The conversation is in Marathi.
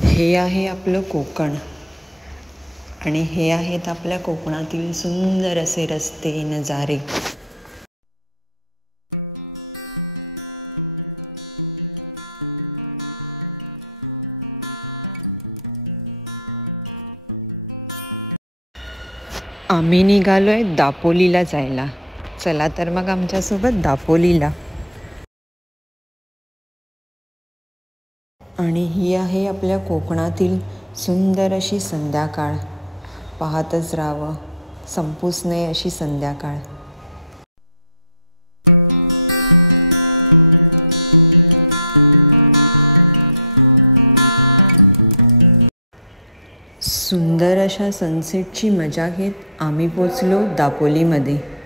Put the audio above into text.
हे आहे आपलं कोकण आणि हे आहेत आपल्या कोकणातील सुंदर असे रस्ते, नजारे. आम्ही निघालोय दापोलीला जायला. चला तर मग आमच्यासोबत दापोलीला. आणि ही आहे आपल्या कोकणातील सुंदर अशी संध्याकाळ. पाहतच राहावं, संपूच नये अशी संध्याकाळ. सुंदर अशा सनसेटची मजा घेत आम्ही पोचलो दापोलीमध्ये.